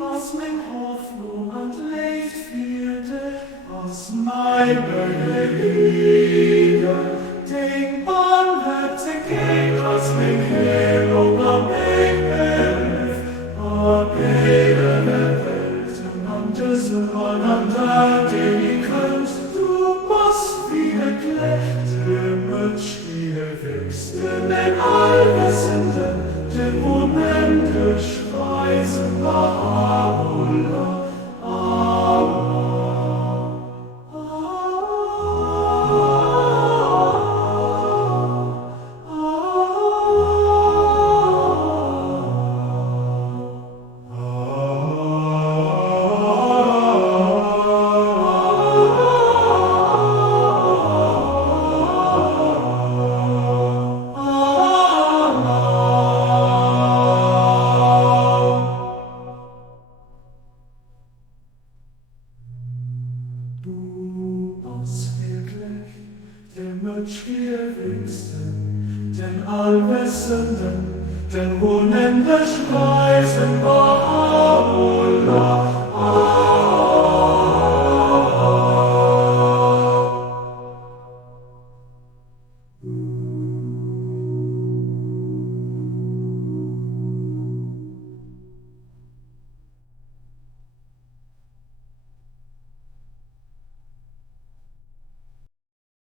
aus mein Hoffnung und Leid führte, aus meiner Liebe, den barmherzigen, aus mein Heilung am Engel, am Engel Welten und des Voneinander, den ich könnt, du musst wieder glätte, mit Spiel wächst, den Allwissenden, den unendlich Weisen Baha'u'llah, Du auswirklich, den Mitschwierigsten, den Allwissenden, den unendlich Weisen Baha'u'llah.